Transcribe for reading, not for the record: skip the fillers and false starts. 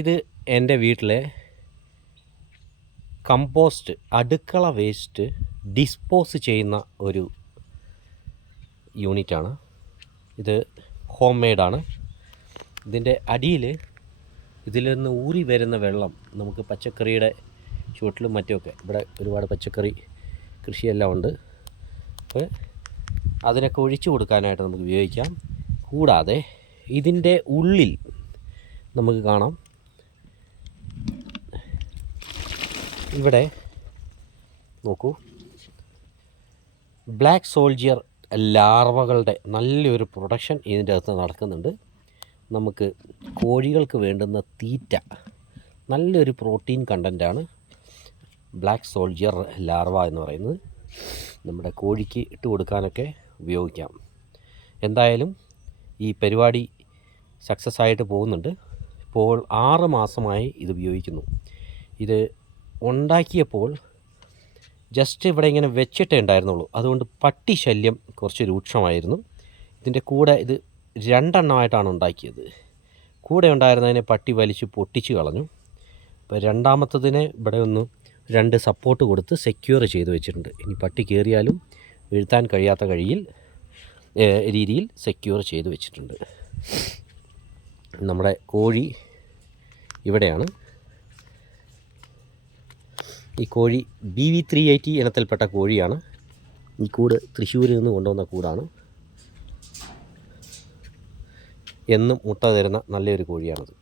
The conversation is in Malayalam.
ഇത് എൻ്റെ വീട്ടിലെ കമ്പോസ്റ്റ് അടുക്കള വേസ്റ്റ് ഡിസ്പോസ് ചെയ്യുന്ന ഒരു യൂണിറ്റാണ്. ഇത് ഹോം മെയ്ഡാണ്. ഇതിൻ്റെ അടിയിൽ ഇതിൽ നിന്ന് ഊറി വരുന്ന വെള്ളം നമുക്ക് പച്ചക്കറിയുടെ ചുവട്ടിലും മറ്റുമൊക്കെ, ഇവിടെ ഒരുപാട് പച്ചക്കറി കൃഷിയെല്ലാം ഉണ്ട്, അപ്പോൾ അതിനൊക്കെ ഒഴിച്ചു കൊടുക്കാനായിട്ട് നമുക്ക് ഉപയോഗിക്കാം. കൂടാതെ ഇതിൻ്റെ ഉള്ളിൽ നമുക്ക് കാണാം, ഇവിടെ നോക്കൂ, ബ്ലാക്ക് സോൾജിയർ ലാർവകളുടെ നല്ലൊരു പ്രൊഡക്ഷൻ ഇതിൻ്റെ അകത്ത് നടക്കുന്നുണ്ട്. നമുക്ക് കോഴികൾക്ക് വേണ്ടുന്ന തീറ്റ, നല്ലൊരു പ്രോട്ടീൻ കണ്ടൻറ്റാണ് ബ്ലാക്ക് സോൾജിയർ ലാർവ എന്ന് പറയുന്നത്. നമ്മുടെ കോഴിക്ക് ഇട്ട് കൊടുക്കാനൊക്കെ ഉപയോഗിക്കാം. എന്തായാലും ഈ പരിപാടി സക്സസ് ആയിട്ട് പോകുന്നുണ്ട്. ഇപ്പോൾ 6 മാസമായി ഇത് ഉപയോഗിക്കുന്നു. ഇത് ഉണ്ടാക്കിയപ്പോൾ ജസ്റ്റ് ഇവിടെ ഇങ്ങനെ വെച്ചിട്ടേ ഉണ്ടായിരുന്നുള്ളൂ. അതുകൊണ്ട് പട്ടി ശല്യം കുറച്ച് രൂക്ഷമായിരുന്നു. ഇതിൻ്റെ കൂടെ ഇത് 2 എണ്ണമായിട്ടാണ് ഉണ്ടാക്കിയത്. കൂടെ ഉണ്ടായിരുന്നതിനെ പട്ടി വലിച്ച് പൊട്ടിച്ച് കളഞ്ഞു. ഇപ്പോൾ രണ്ടാമത്തതിനെ ഇവിടെ ഒന്ന് 2 സപ്പോർട്ട് കൊടുത്ത് സെക്യൂർ ചെയ്ത് വെച്ചിട്ടുണ്ട്. ഇനി പട്ടി കയറിയാലും വീഴ്ത്താൻ കഴിയാത്ത രീതിയിൽ സെക്യൂർ ചെയ്ത് വെച്ചിട്ടുണ്ട്. നമ്മുടെ കോഴി ഇവിടെയാണ്. ഈ കോഴി BV380 ഇനത്തിൽപ്പെട്ട കോഴിയാണ്. ഈ കൂട് തൃശ്ശൂരിൽ നിന്ന് കൊണ്ടുവന്ന കൂടാണ്. എന്നും മുട്ട തരുന്ന നല്ലൊരു കോഴിയാണത്.